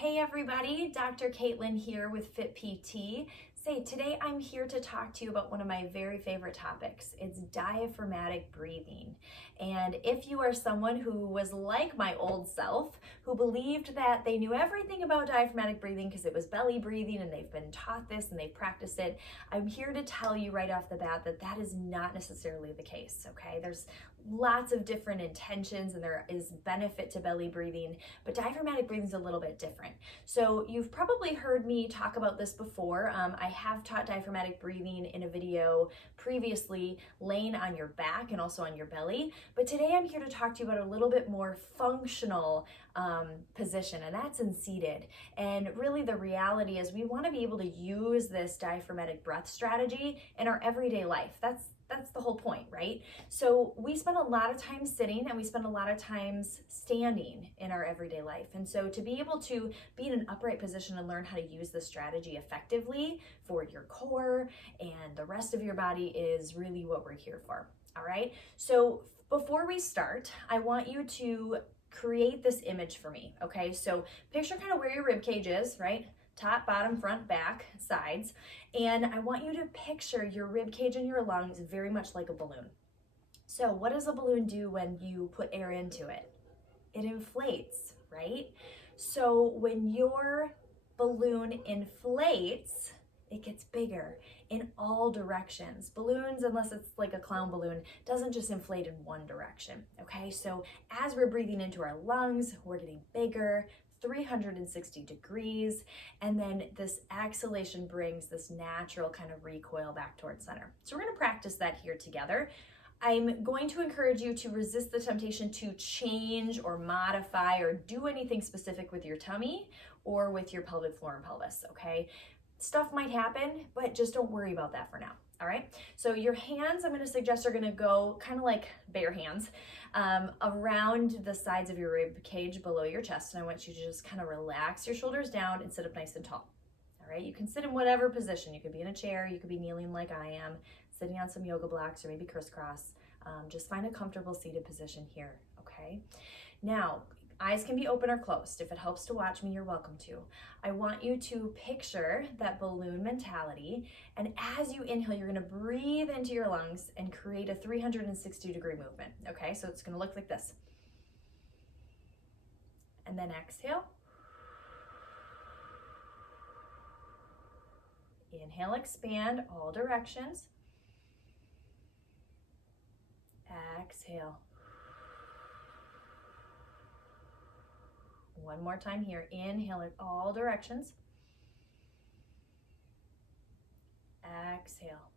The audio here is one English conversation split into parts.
Hey everybody, Dr. Caitlin here with Fit PT. Today I'm here to talk to you about one of my very favorite topics. It's diaphragmatic breathing. And if you are someone who was like my old self, who believed that they knew everything about diaphragmatic breathing because it was belly breathing and they've been taught this and they've practiced it, I'm here to tell you right off the bat that that is not necessarily the case, okay? There's lots of different intentions and there is benefit to belly breathing, but diaphragmatic breathing is a little bit different. So you've probably heard me talk about this before. I have taught diaphragmatic breathing in a video previously, laying on your back and also on your belly, but today I'm here to talk to you about a little bit more functional position, and that's in seated. And really the reality is we want to be able to use this diaphragmatic breath strategy in our everyday life. That's the whole point, right? So we spend a lot of time sitting and we spend a lot of times standing in our everyday life. And so to be able to be in an upright position and learn how to use this strategy effectively for your core and the rest of your body is really what we're here for, all right? So before we start, I want you to create this image for me, okay? So picture kind of where your rib cage is, right? Top, bottom, front, back, sides. And I want you to picture your rib cage and your lungs very much like a balloon. So what does a balloon do when you put air into it? It inflates, right? So when your balloon inflates, it gets bigger in all directions. Balloons, unless it's like a clown balloon, doesn't just inflate in one direction, okay? So as we're breathing into our lungs, we're getting bigger, 360 degrees, and then this exhalation brings this natural kind of recoil back towards center. So we're gonna practice that here together. I'm going to encourage you to resist the temptation to change or modify or do anything specific with your tummy or with your pelvic floor and pelvis, okay? Stuff might happen, but just don't worry about that for now. All right, so your hands, I'm gonna suggest, are gonna go kind of like bear hands around the sides of your rib cage below your chest. And I want you to just kind of relax your shoulders down and sit up nice and tall. All right, you can sit in whatever position. You could be in a chair, you could be kneeling like I am, sitting on some yoga blocks or maybe crisscross. Just find a comfortable seated position here, okay? Now, eyes can be open or closed. If it helps to watch me, you're welcome to. I want you to picture that balloon mentality, and as you inhale, you're gonna breathe into your lungs and create a 360-degree movement, okay? So it's gonna look like this. And then exhale. Inhale, expand all directions. Exhale. One more time here. Inhale in all directions. Exhale.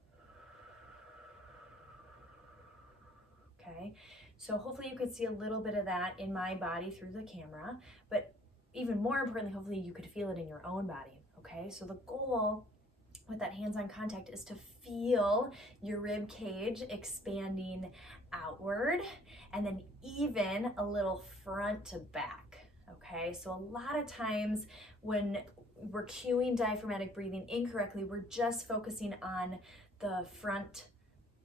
Okay, so hopefully you could see a little bit of that in my body through the camera, but even more importantly, hopefully you could feel it in your own body, okay? So the goal with that hands-on contact is to feel your rib cage expanding outward and then even a little front to back. Okay, so a lot of times when we're cueing diaphragmatic breathing incorrectly, we're just focusing on the front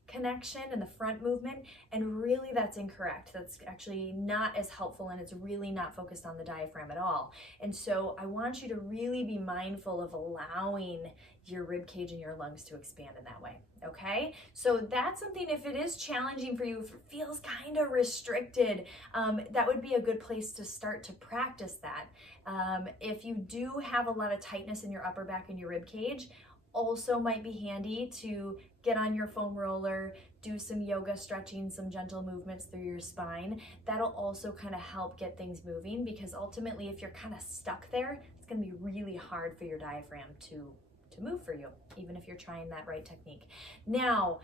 connection and the front movement, and really that's incorrect. That's actually not as helpful, and it's really not focused on the diaphragm at all. And so I want you to really be mindful of allowing your rib cage and your lungs to expand in that way, okay? So that's something, if it is challenging for you, if it feels kind of restricted, that would be a good place to start to practice that. If you do have a lot of tightness in your upper back and your rib cage, also might be handy to get on your foam roller, do some yoga stretching, some gentle movements through your spine. That'll also kind of help get things moving, because ultimately if you're kind of stuck there, it's going to be really hard for your diaphragm to move for you, even if you're trying that right technique. Now,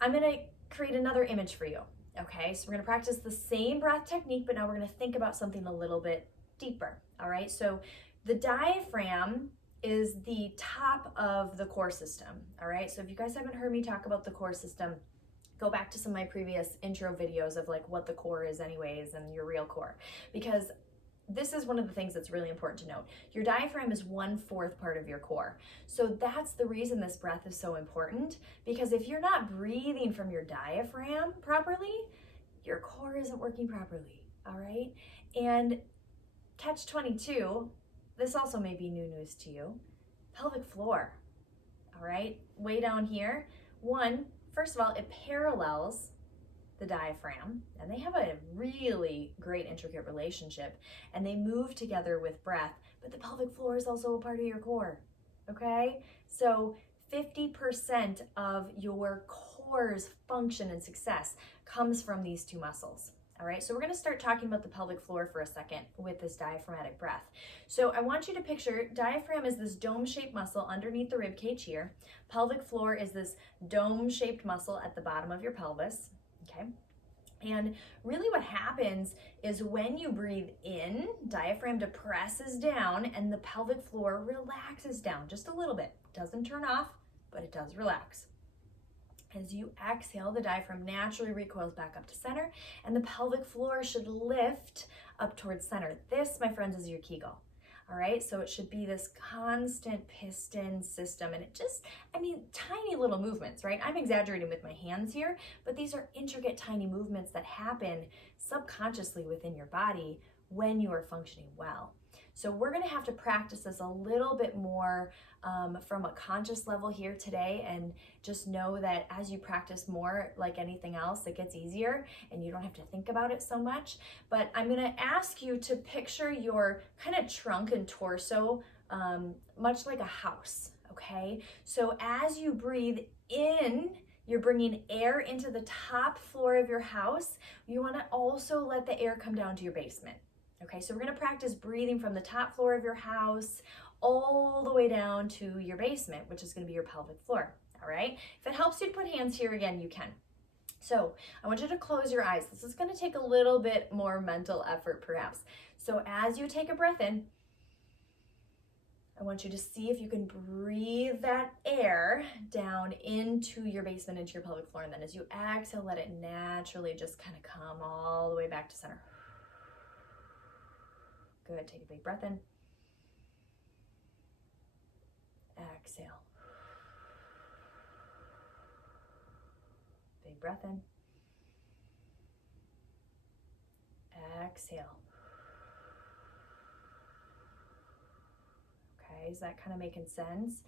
I'm going to create another image for you. Okay, so we're going to practice the same breath technique, but now we're going to think about something a little bit deeper. All right, so the diaphragm is the top of the core system, all right? So if you guys haven't heard me talk about the core system, go back to some of my previous intro videos of like what the core is anyways and your real core, because this is one of the things that's really important to note. Your diaphragm is 1/4 part of your core. So that's the reason this breath is so important, because if you're not breathing from your diaphragm properly, your core isn't working properly, all right? And catch 22, this also may be new news to you, pelvic floor, all right? Way down here, first of all, it parallels the diaphragm, and they have a really great intricate relationship, and they move together with breath, but the pelvic floor is also a part of your core, okay? So 50% of your core's function and success comes from these two muscles. All right, so we're gonna start talking about the pelvic floor for a second with this diaphragmatic breath. So I want you to picture diaphragm is this dome-shaped muscle underneath the rib cage here. Pelvic floor is this dome-shaped muscle at the bottom of your pelvis, okay? And really what happens is when you breathe in, diaphragm depresses down and the pelvic floor relaxes down just a little bit. Doesn't turn off, but it does relax. As you exhale, the diaphragm naturally recoils back up to center, and the pelvic floor should lift up towards center. This, my friends, is your Kegel. All right, so it should be this constant piston system, and it just, tiny little movements, right? I'm exaggerating with my hands here, but these are intricate, tiny movements that happen subconsciously within your body when you are functioning well. So we're gonna have to practice this a little bit more from a conscious level here today, and just know that as you practice more, like anything else, it gets easier and you don't have to think about it so much. But I'm gonna ask you to picture your kind of trunk and torso much like a house, okay? So as you breathe in, you're bringing air into the top floor of your house. You wanna also let the air come down to your basement. Okay, so we're gonna practice breathing from the top floor of your house all the way down to your basement, which is gonna be your pelvic floor, all right? If it helps you to put hands here again, you can. So I want you to close your eyes. This is gonna take a little bit more mental effort perhaps. So as you take a breath in, I want you to see if you can breathe that air down into your basement, into your pelvic floor, and then as you exhale, let it naturally just kind of come all the way back to center. Good, take a big breath in. Exhale. Big breath in. Exhale. Okay, is that kind of making sense?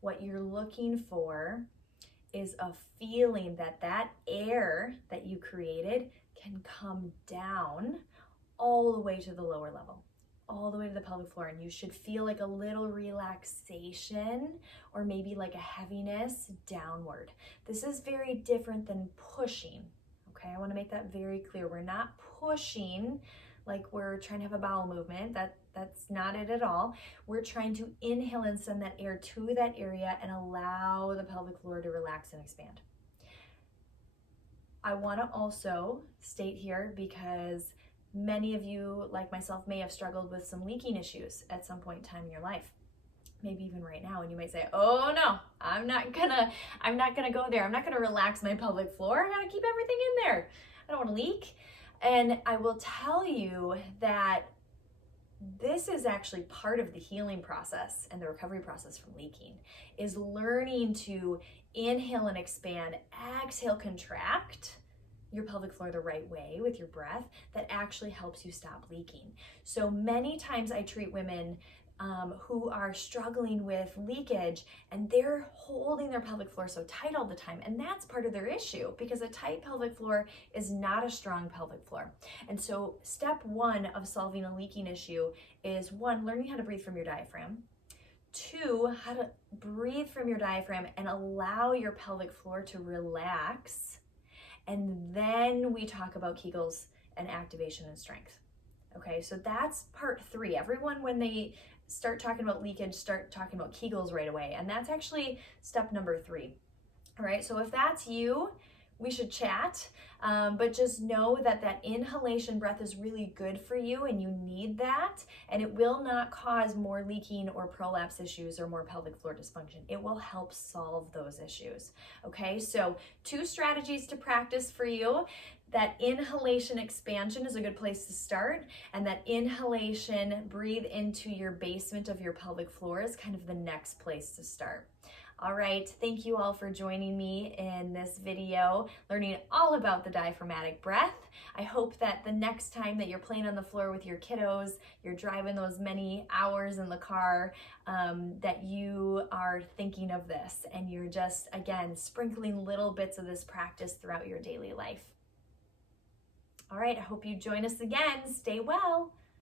What you're looking for is a feeling that that air that you created can come down all the way to the lower level, all the way to the pelvic floor, and you should feel like a little relaxation or maybe like a heaviness downward. This is very different than pushing, okay? I want to make that very clear. We're not pushing like we're trying to have a bowel movement. That's not it at all. We're trying to inhale and send that air to that area and allow the pelvic floor to relax and expand. I want to also state here, because many of you, like myself, may have struggled with some leaking issues at some point in time in your life, maybe even right now, and you might say, oh no, I'm not gonna go there. I'm not gonna relax my pelvic floor. I gotta keep everything in there. I don't want to leak. And I will tell you that this is actually part of the healing process and the recovery process from leaking, is learning to inhale and expand, exhale, contract your pelvic floor the right way with your breath. That actually helps you stop leaking. So many times I treat women who are struggling with leakage, and they're holding their pelvic floor so tight all the time, and that's part of their issue, because a tight pelvic floor is not a strong pelvic floor. And so step one of solving a leaking issue is, one, learning how to breathe from your diaphragm. Two, how to breathe from your diaphragm and allow your pelvic floor to relax. And then we talk about Kegels and activation and strength. Okay, so that's part three. Everyone, when they start talking about leakage, start talking about Kegels right away. And that's actually step number 3. All right, so if that's you, we should chat, but just know that that inhalation breath is really good for you, and you need that, and it will not cause more leaking or prolapse issues or more pelvic floor dysfunction. It will help solve those issues. Okay, so 2 strategies to practice for you. That inhalation expansion is a good place to start, and that inhalation breathe into your basement of your pelvic floor is kind of the next place to start. All right, thank you all for joining me in this video, learning all about the diaphragmatic breath. I hope that the next time that you're playing on the floor with your kiddos, you're driving those many hours in the car, that you are thinking of this and you're just, again, sprinkling little bits of this practice throughout your daily life. All right, I hope you join us again. Stay well.